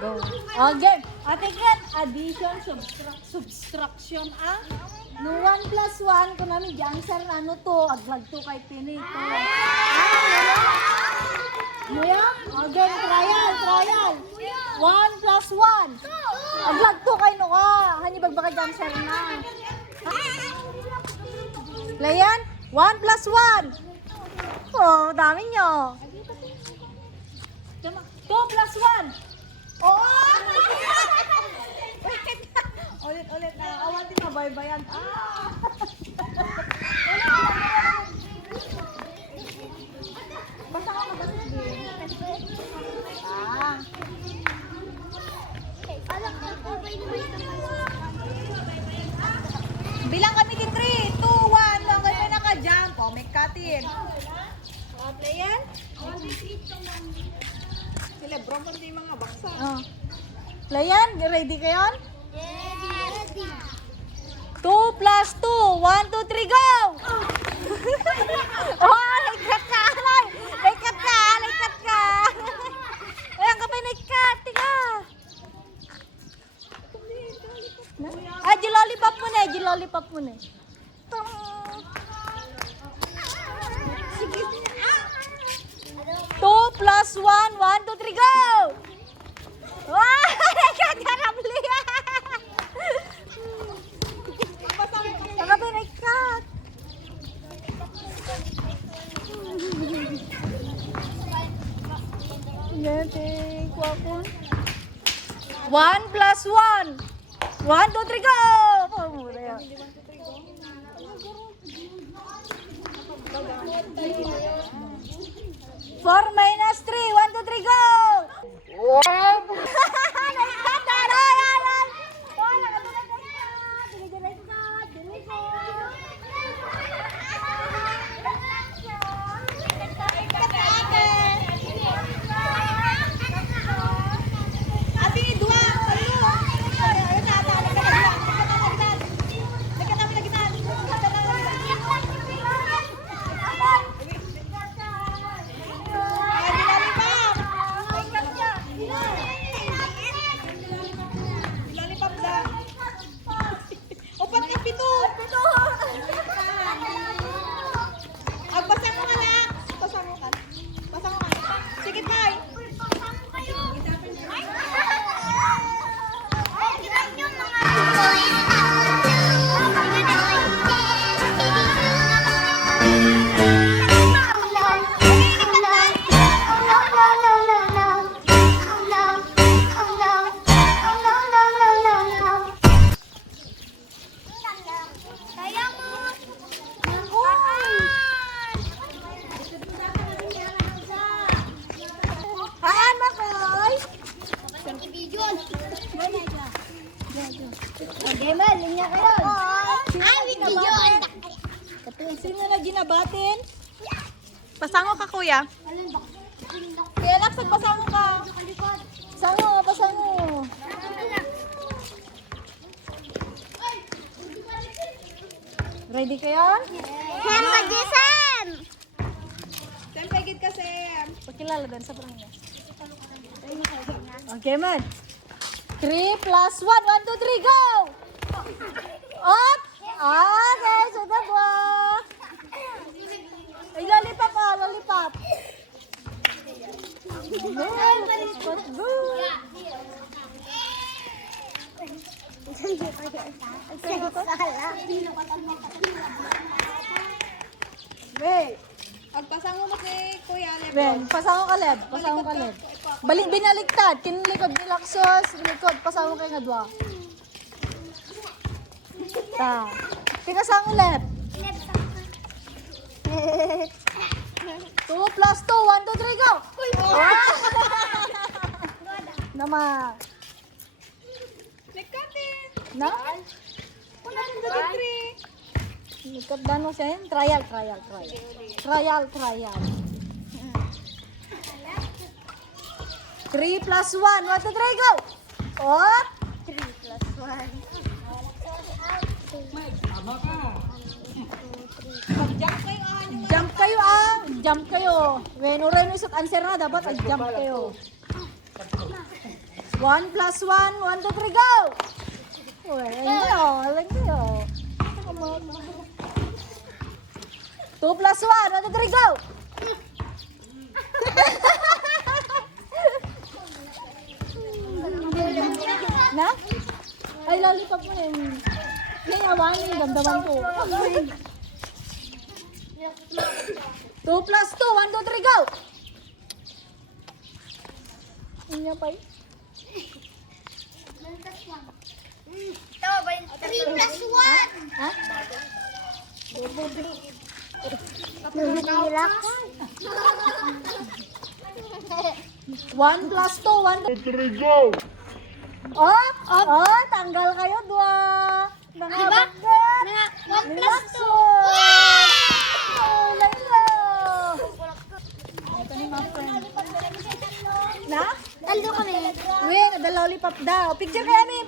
Go. Okay. Ate Kat, addition, subtraction, No 1 plus 1, kung namin di answer ano to, aglag to kay Pinito. Muya? Again, trial. 1 plus 1. Aglag to kay Noka. Hanibag baka di answer na. Playan? 1 plus 1. Oh, dami nyo. 2 plus 1. Oo! Ulit. Awatin na, baybayan. Basta ka na ba bilang kami din 3, 2, 1. Lang kayo naka-jump. O, may katin. Play yan? Celebron ko yung mga baksa. Play yan? Ready kayo? Ready. 2 plus 2. 1, 2, 3, go! Oh, nagkat ka! Nagkat ka! Ayan ka pa nagkat. Tiga! Lollipop mo na. Lollipop mo na. 2 plus 1. 1, 2, 3, go! Wow! Nagkat ka na muli! Saka pinagkat. Ganti, kuwapon. 1 plus 1. 1, 2, 3, go! Pamura yan. 4 minus 3. 1, 2, 3, go! Gamer, linya kayo. Sino na ginabatin? Pasango ka, kuya. Kaya laksag, pasango ka. Pasango. Ready kayo? Sam, mag-isam! Sam, pagit ka, Sam. Pagkilala doon sa pangina. Okay, man. 3 plus 1. 1, 2, 3, go! Up! Okay, so dabo. Ay, lollipop. Go. Wait. Pagpasango mo kay Kuya Lebron. Ben, pasango ka, Leb. Binaliktad. Kinilikod ni Laksos. Likod. Pasango kayo nga dwa. Ta. Pinasango, Leb. 2 plus 2. 1, 2, 3, go! Nama. Nagkatin. Na? 1, 2, 3. Likod dan mo siya. Trial. 3 plus 1. 1, 2, 3, go! Up! 3 plus 1. Jump kayo. When oray no isot answer na, dapat jump kayo. 1 plus 1, 1, 2, 3, go! Alam niyo. 2 plus 1, 1, 2, 3, go! Na? Ay, lollipop mo yun. Yan, awanin, damdaman ko. 2 plus 2, 1, 2, 3, go! Inya pa eh. 3 plus 1. Ha? Nahihirap. 1 plus 2, 1, 2, 3, go! Tanggal kayo, dua. Mga bagay. 1 plus 2. Oh, lalo. Ito ni mga friend. Na? Talo kami. Wait, ada lollipop daw. Picture kaya din.